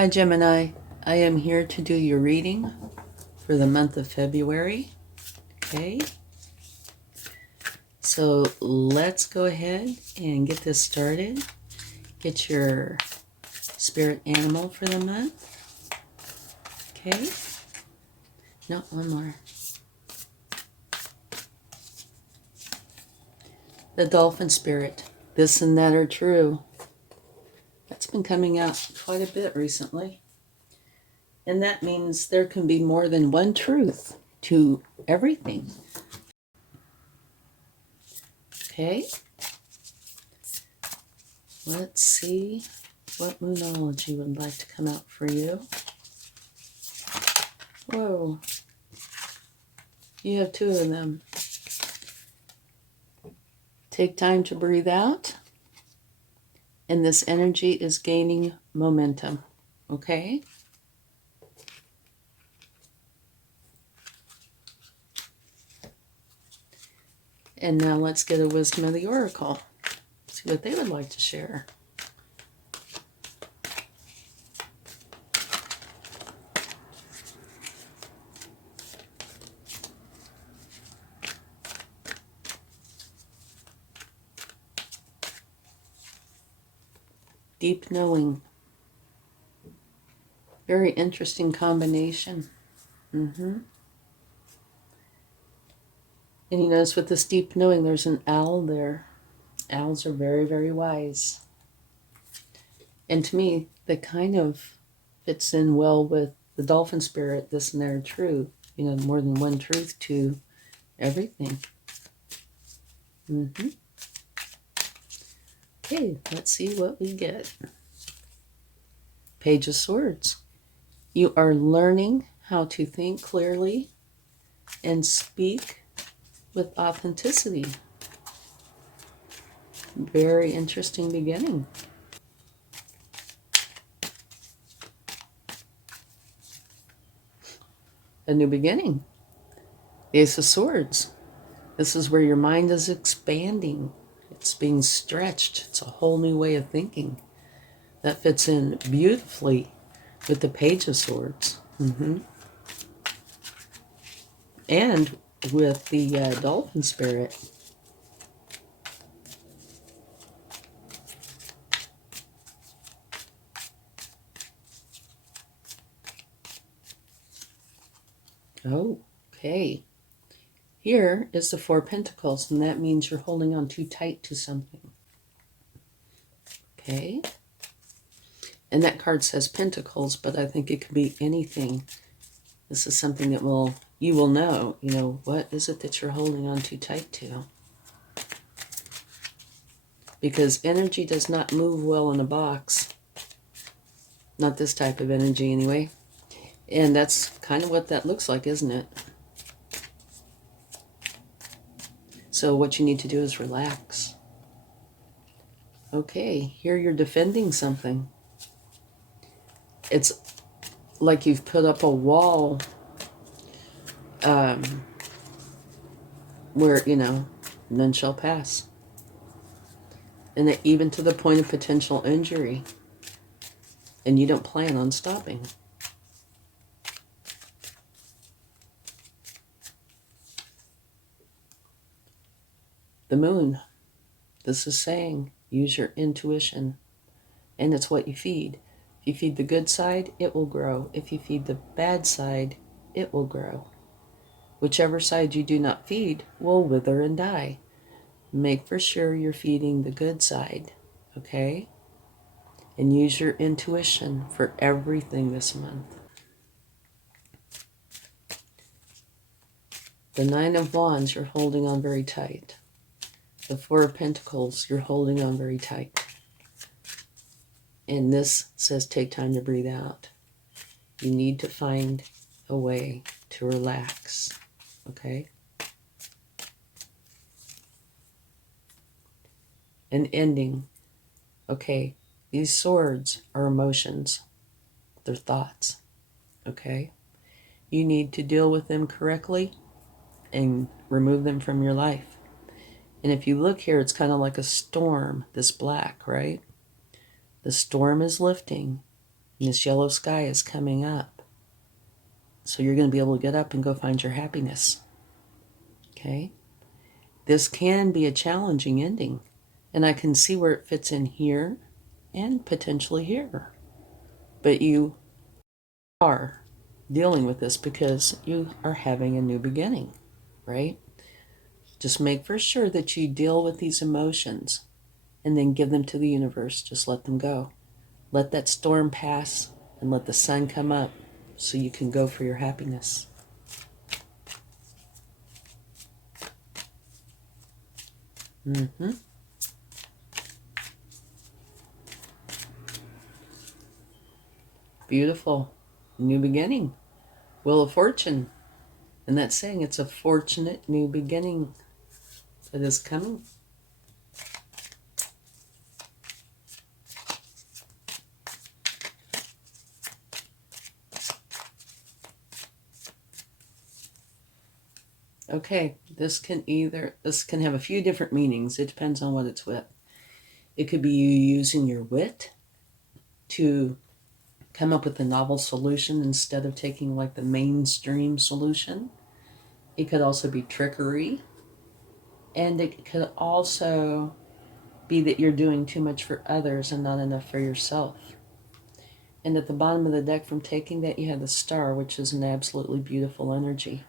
Hi Gemini, I am here to do your reading for the month of February. Okay, so let's go ahead and get this started. Get your spirit animal for the month. Okay, no, one more. The dolphin spirit. This and that are true. That's been coming out quite a bit recently. And that means there can be more than one truth to everything. Okay, let's see what moonology would like to come out for you. Whoa, you have two of them. Take time to breathe out, and this energy is gaining momentum, okay? And now let's get a wisdom of the oracle. See what they would like to share. Deep knowing. Very interesting combination. And you notice with this deep knowing, there's an owl there. Owls are very, very wise. And to me, that kind of fits in well with the dolphin spirit, this and their truth. You know, more than one truth to everything. Okay, let's see what we get. Page of Swords. You are learning how to think clearly and speak with authenticity. Very interesting beginning. A new beginning. Ace of Swords. This is where your mind is expanding. It's being stretched. It's a whole new way of thinking. That fits in beautifully with the Page of Swords. And with the dolphin spirit. Okay. Here is the Four of Pentacles, and that means you're holding on too tight to something. Okay. And that card says Pentacles, but I think it could be anything. This is something that you will know, what is it that you're holding on too tight to? Because energy does not move well in a box. Not this type of energy anyway. And that's kind of what that looks like, isn't it? So what you need to do is relax. Okay, here you're defending something. It's like you've put up a wall where, none shall pass. And even to the point of potential injury. And you don't plan on stopping. The Moon. This is saying, use your intuition. And it's what you feed. If you feed the good side, it will grow. If you feed the bad side, it will grow. Whichever side you do not feed will wither and die. Make for sure you're feeding the good side, okay? And use your intuition for everything this month. The Nine of Wands, you're holding on very tight. The Four of Pentacles, you're holding on very tight. And this says take time to breathe out. You need to find a way to relax, okay? An ending. Okay, these swords are emotions. They're thoughts, okay? You need to deal with them correctly and remove them from your life. And if you look here, it's kind of like a storm, this black, right? The storm is lifting, And this yellow sky is coming up. So you're going to be able to get up and go find your happiness. Okay? This can be a challenging ending. And I can see where it fits in here and potentially here. But you are dealing with this because you are having a new beginning, right? Just make for sure that you deal with these emotions and then give them to the universe. Just let them go. Let that storm pass and let the sun come up so you can go for your happiness. Beautiful. New beginning. Wheel of Fortune. And that's saying it's a fortunate new beginning that is coming. Okay, this can have a few different meanings. It depends on what it's with. It could be you using your wit to come up with a novel solution instead of taking like the mainstream solution. It could also be trickery. And it could also be that you're doing too much for others and not enough for yourself. And at the bottom of the deck from taking that, you have the star, which is an absolutely beautiful energy.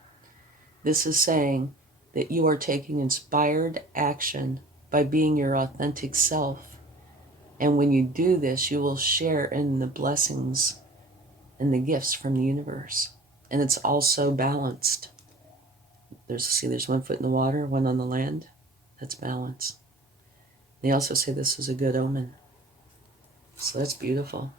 This is saying that you are taking inspired action by being your authentic self. And when you do this, you will share in the blessings and the gifts from the universe. And it's also balanced. There's 1 foot in the water, 1 on the land. That's balance. They also say this is a good omen. So that's beautiful.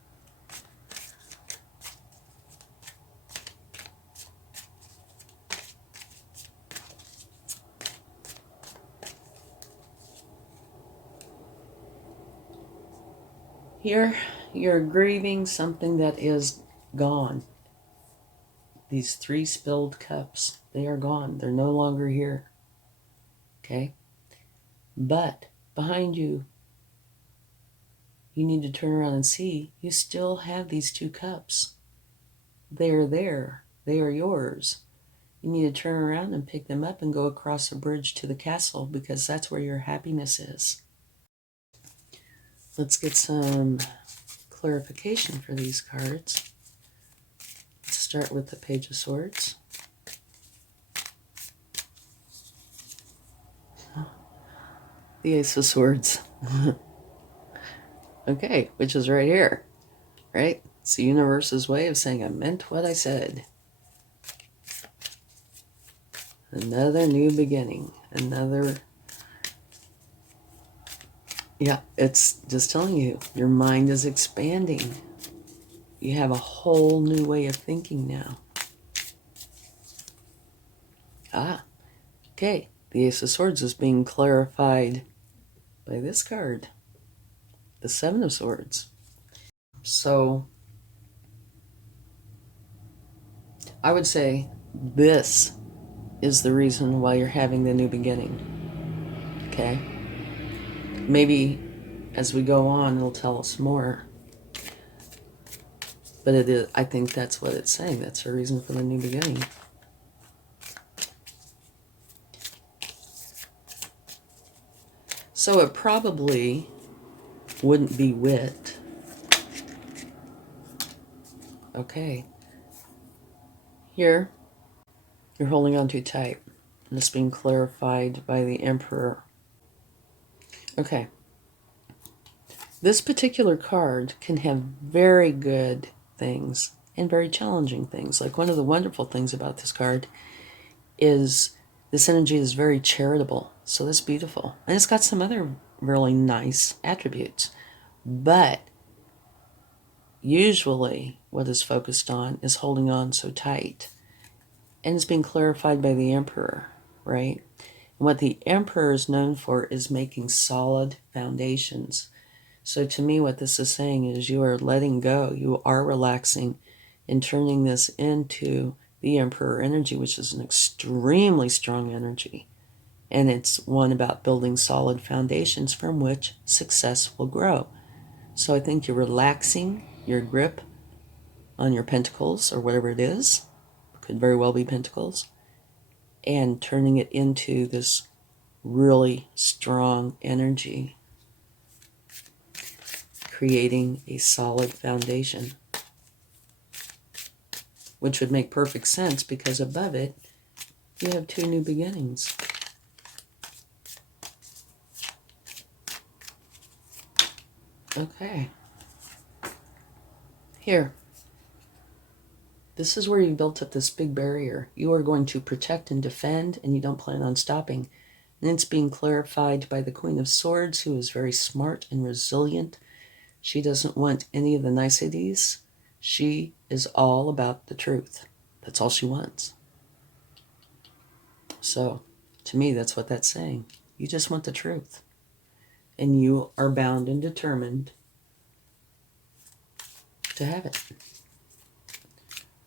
Here, you're grieving something that is gone. These 3 spilled cups, they are gone. They're no longer here. Okay? But behind you, you need to turn around and see you still have these 2 cups. They are there. They are yours. You need to turn around and pick them up and go across the bridge to the castle because that's where your happiness is. Let's get some clarification for these cards. Let's start with the Page of Swords. The Ace of Swords. Okay, which is right here, right? It's the universe's way of saying I meant what I said. Another new beginning. Yeah, it's just telling you, your mind is expanding. You have a whole new way of thinking now. Okay. The Ace of Swords is being clarified by this card, the Seven of Swords. So, I would say this is the reason why you're having the new beginning. Okay? Maybe as we go on, it'll tell us more. But it is, I think that's what it's saying. That's the reason for the new beginning. So it probably wouldn't be wit. Okay. Here, you're holding on too tight. And it's being clarified by the Emperor. Okay. This particular card can have very good things and very challenging things. Like one of the wonderful things about this card is this energy is very charitable. So that's beautiful. And it's got some other really nice attributes. But usually what is focused on is holding on so tight. And it's being clarified by the Emperor, right? And what the Emperor is known for is making solid foundations. So to me, what this is saying is you are letting go. You are relaxing and turning this into the Emperor energy, which is an extremely strong energy. And it's one about building solid foundations from which success will grow. So I think you're relaxing your grip on your pentacles or whatever it is, could very well be pentacles, and turning it into this really strong energy, creating a solid foundation, which would make perfect sense because above it, you have 2 new beginnings. Okay. Here. This is where you built up this big barrier. You are going to protect and defend, and you don't plan on stopping. And it's being clarified by the Queen of Swords, who is very smart and resilient. She doesn't want any of the niceties. She is all about the truth. That's all she wants. So, to me, that's what that's saying. You just want the truth. And you are bound and determined to have it.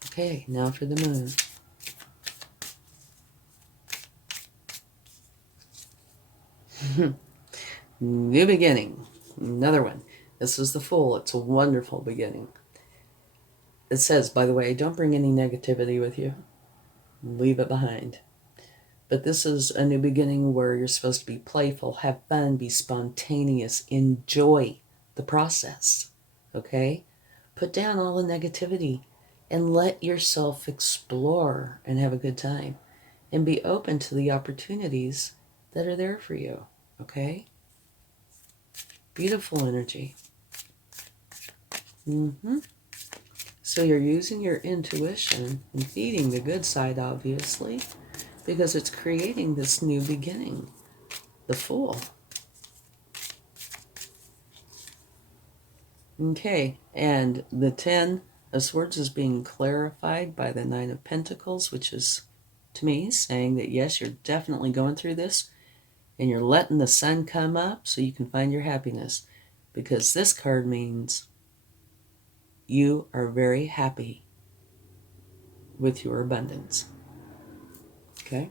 Okay, now for the moon. New beginning. Another one. This is the Fool. It's a wonderful beginning. It says, by the way, don't bring any negativity with you. Leave it behind. But this is a new beginning where you're supposed to be playful, have fun, be spontaneous, enjoy the process. Okay? Put down all the negativity and let yourself explore and have a good time. And be open to the opportunities that are there for you. Okay? Beautiful energy. So you're using your intuition and feeding the good side, obviously, because it's creating this new beginning. The Fool. Okay, and the 10 of Swords is being clarified by the 9 of Pentacles, which is, to me, saying that yes, you're definitely going through this, and you're letting the sun come up so you can find your happiness. Because this card means you are very happy with your abundance. Okay?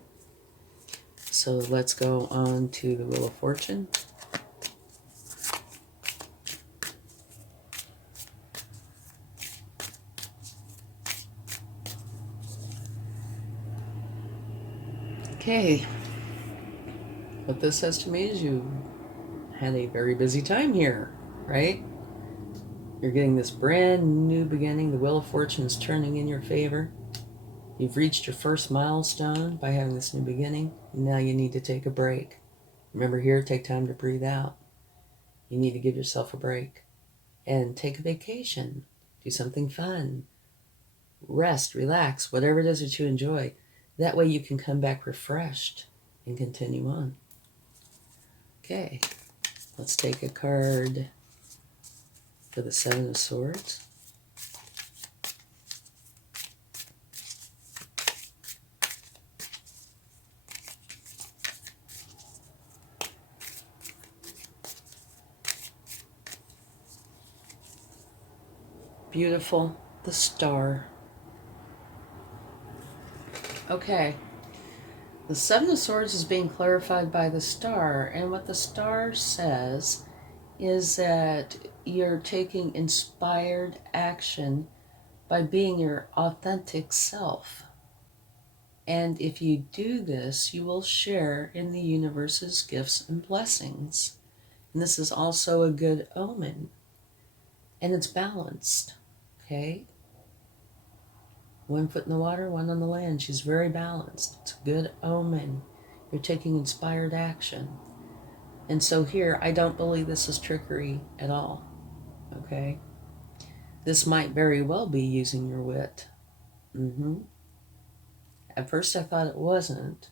So let's go on to the Wheel of Fortune. Okay. What this says to me is you had a very busy time here, right? You're getting this brand new beginning. The Wheel of Fortune is turning in your favor. You've reached your first milestone by having this new beginning. Now you need to take a break. Remember here, take time to breathe out. You need to give yourself a break. And take a vacation. Do something fun. Rest, relax, whatever it is that you enjoy. That way you can come back refreshed and continue on. Okay, let's take a card for the 7 of Swords. Beautiful, the Star. Okay, the 7 of Swords is being clarified by the Star, and what the Star says is that you're taking inspired action by being your authentic self. And if you do this, you will share in the universe's gifts and blessings. And this is also a good omen. And it's balanced, okay? 1 foot in the water, 1 on the land. She's very balanced. It's a good omen. You're taking inspired action. And so here, I don't believe this is trickery at all, okay? This might very well be using your wit. At first I thought it wasn't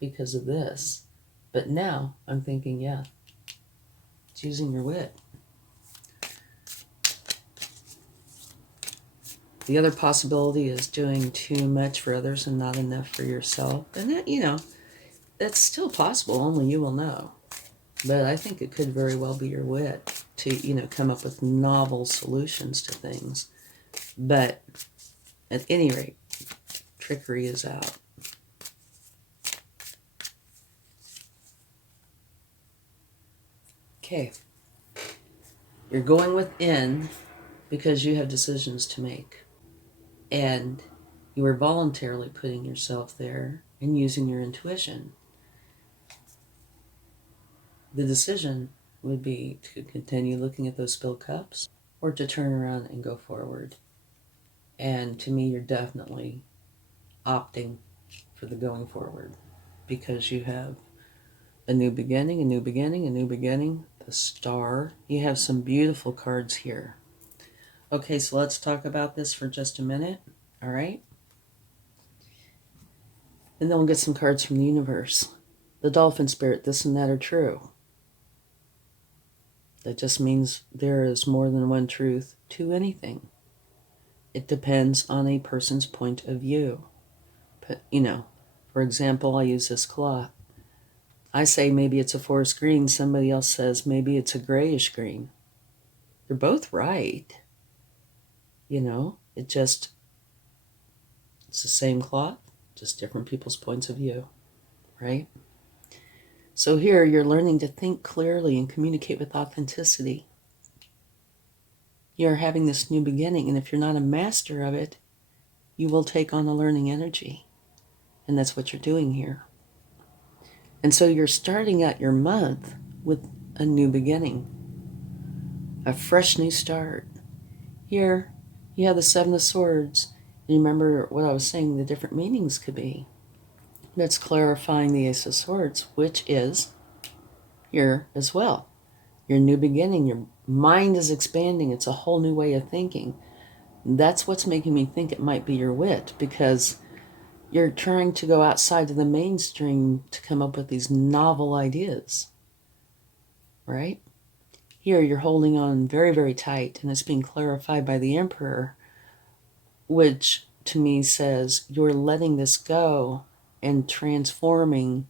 because of this. But now I'm thinking, yeah, it's using your wit. The other possibility is doing too much for others and not enough for yourself. And that, that's still possible, only you will know. But I think it could very well be your wit to, come up with novel solutions to things. But at any rate, trickery is out. Okay. You're going within because you have decisions to make. And you are voluntarily putting yourself there and using your intuition. The decision would be to continue looking at those spilled cups or to turn around and go forward. And to me, you're definitely opting for the going forward because you have a new beginning, a new beginning, a new beginning, the star. You have some beautiful cards here. Okay, so let's talk about this for just a minute, all right? And then we'll get some cards from the universe. The dolphin spirit, this and that are true. That just means there is more than one truth to anything. It depends on a person's point of view. But, for example, I use this cloth. I say maybe it's a forest green. Somebody else says maybe it's a grayish green. They're both right. It's the same cloth, just different people's points of view, right? So here you're learning to think clearly and communicate with authenticity. You're having this new beginning, and if you're not a master of it, you will take on a learning energy. And that's what you're doing here. And so you're starting out your month with a new beginning, a fresh new start. Here, you have the Seven of Swords. And you remember what I was saying, the different meanings could be. That's clarifying the Ace of Swords, which is here as well. Your new beginning, your mind is expanding. It's a whole new way of thinking. That's what's making me think it might be your wit, because you're trying to go outside of the mainstream to come up with these novel ideas, right? Here you're holding on very, very tight, and it's being clarified by the Emperor, which to me says you're letting this go and transforming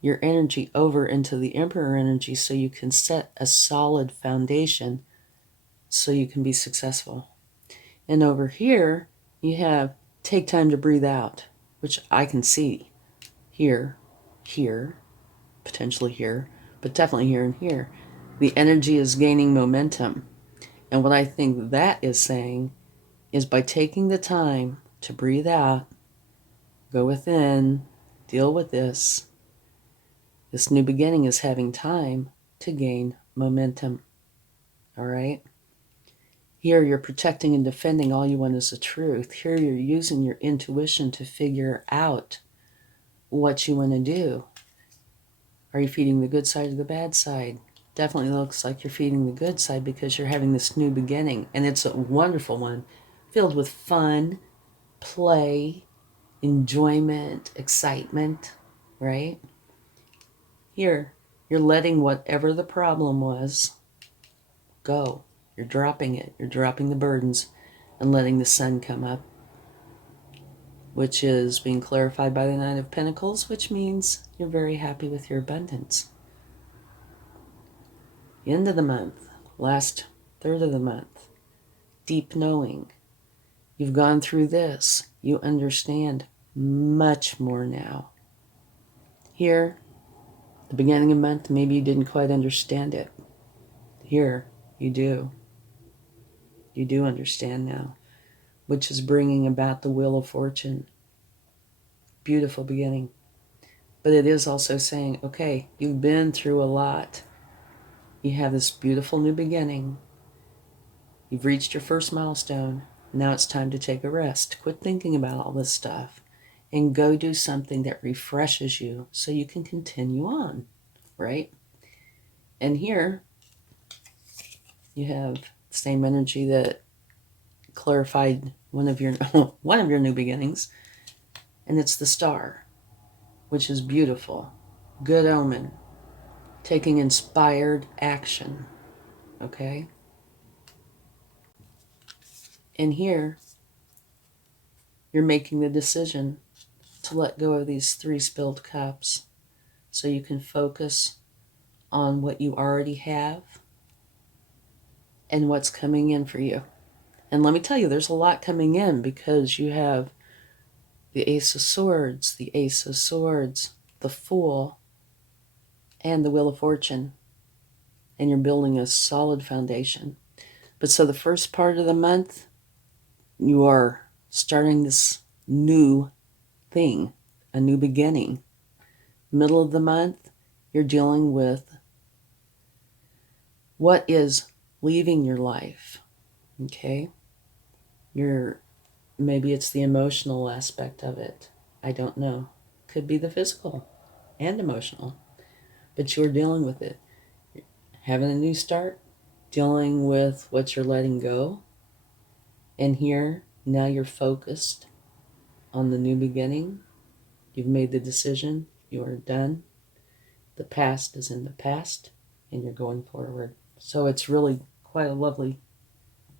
your energy over into the Emperor energy so you can set a solid foundation so you can be successful. And over here, you have take time to breathe out, which I can see here, potentially here, but definitely here and here. The energy is gaining momentum. And what I think that is saying is by taking the time to breathe out, go within, deal with this new beginning is having time to gain momentum. All right? Here you're protecting and defending all you want is the truth. Here you're using your intuition to figure out what you want to do. Are you feeding the good side or the bad side? Definitely looks like you're feeding the good side because you're having this new beginning. And it's a wonderful one, filled with fun, play, enjoyment, excitement, right? Here, you're letting whatever the problem was go. You're dropping it. You're dropping the burdens and letting the sun come up, which is being clarified by the Nine of Pentacles, which means you're very happy with your abundance. End of the month, last third of the month, deep knowing. You've gone through this. You understand much more now. Here, the beginning of the month, maybe you didn't quite understand it. Here, you do. You do understand now, which is bringing about the Wheel of Fortune. Beautiful beginning. But it is also saying, okay, you've been through a lot. You have this beautiful new beginning. You've reached your first milestone. Now it's time to take a rest. Quit thinking about all this stuff and go do something that refreshes you so you can continue on, right? And here you have the same energy that clarified one of your new beginnings, and it's the star, which is beautiful, good omen, taking inspired action, okay? And here, you're making the decision to let go of these 3 spilled cups so you can focus on what you already have and what's coming in for you. And let me tell you, there's a lot coming in because you have the Ace of Swords, the Fool, and the Wheel of Fortune. And you're building a solid foundation. But so the first part of the month, you are starting this new thing, a new beginning. Middle of the month, you're dealing with what is leaving your life. Okay? Maybe it's the emotional aspect of it. I don't know. Could be the physical and emotional. But you're dealing with it. Having a new start, dealing with what you're letting go. And here, now you're focused on the new beginning. You've made the decision. You are done. The past is in the past, and you're going forward. So it's really quite a lovely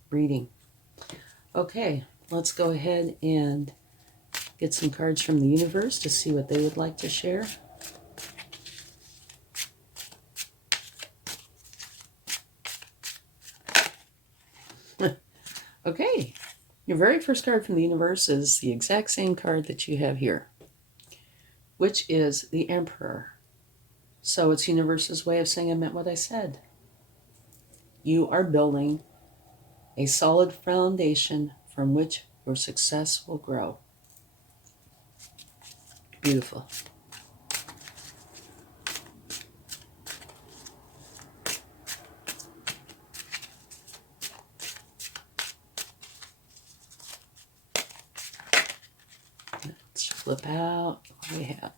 reading. Okay, let's go ahead and get some cards from the universe to see what they would like to share. Okay, your very first card from the universe is the exact same card that you have here, which is the Emperor. So it's universe's way of saying I meant what I said. You are building a solid foundation from which your success will grow. Beautiful. Let's flip out. What do we have?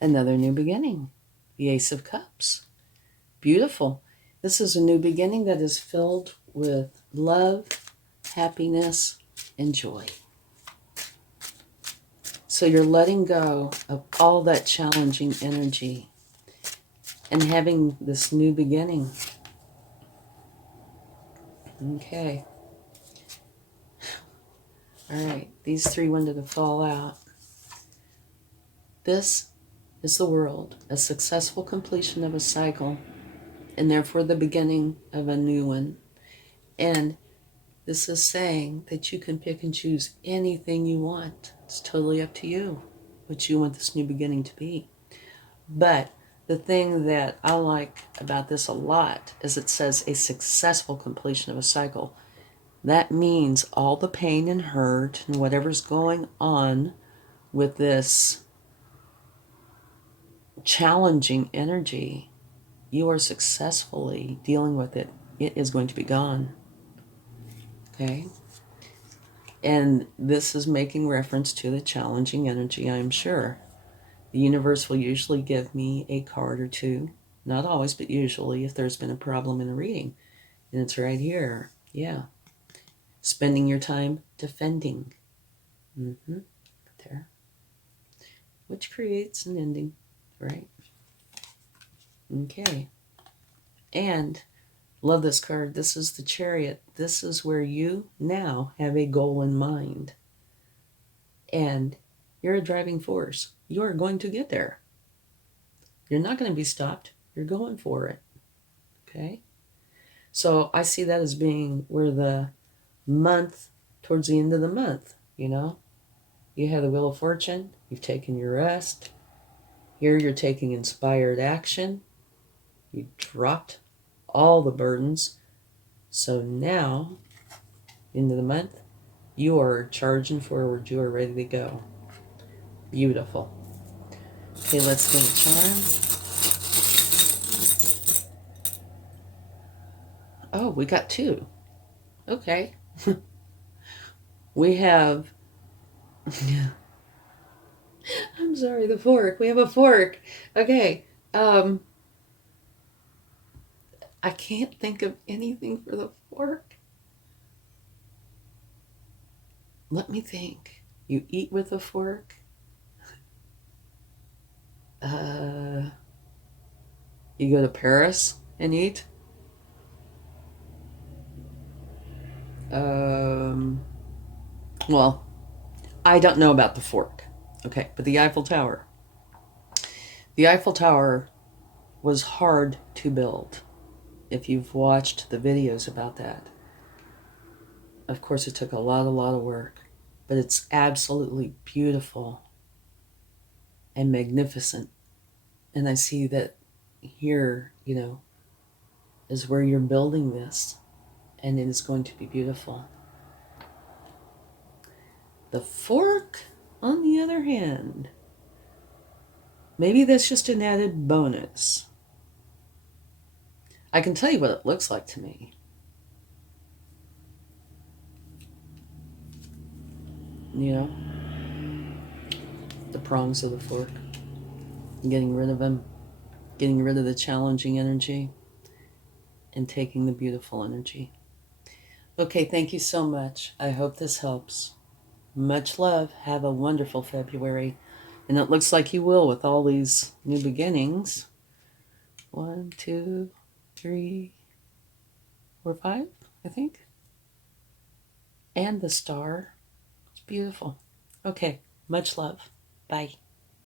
Another new beginning. The Ace of Cups. Beautiful. This is a new beginning that is filled with love, happiness, and joy. So you're letting go of all that challenging energy and having this new beginning. Okay. All right. These three wanted to fall out. This is the world, a successful completion of a cycle, and therefore the beginning of a new one. And this is saying that you can pick and choose anything you want. It's totally up to you what you want this new beginning to be. But the thing that I like about this a lot is it says a successful completion of a cycle. That means all the pain and hurt and whatever's going on with this challenging energy, you are successfully dealing with it. It is going to be gone. Okay? And this is making reference to the challenging energy, I'm sure. The universe will usually give me a card or two. Not always, but usually if there's been a problem in a reading. And it's right here. Yeah. Spending your time defending. There. Which creates an ending, right? Okay. And love this card. This is the Chariot. This is where you now have a goal in mind. And you're a driving force. You are going to get there. You're not going to be stopped. You're going for it. Okay? So I see that as being where the month, towards the end of the month, you know? You have the Wheel of Fortune. You've taken your rest. Here you're taking inspired action. You dropped all the burdens. So now, into the month, you are charging forward. You are ready to go. Beautiful. Okay, let's get a charm. Oh, we got two. Okay. We have... I'm sorry, the fork. We have a fork. Okay. I can't think of anything for the fork. Let me think. You eat with a fork? You go to Paris and eat? Well, I don't know about the fork. Okay, but the Eiffel Tower. The Eiffel Tower was hard to build. If you've watched the videos about that. Of course, it took a lot of work. But it's absolutely beautiful and magnificent. And I see that here, you know, is where you're building this, and it is going to be beautiful. The fork, on the other hand, maybe that's just an added bonus. I can tell you what it looks like to me. You know, the prongs of the fork, getting rid of them, getting rid of the challenging energy, and taking the beautiful energy. Okay, thank you so much. I hope this helps. Much love. Have a wonderful February. And it looks like you will with all these new beginnings. 1, 2, 3, 4, 5, I think. And the star. It's beautiful. Okay, much love. Bye.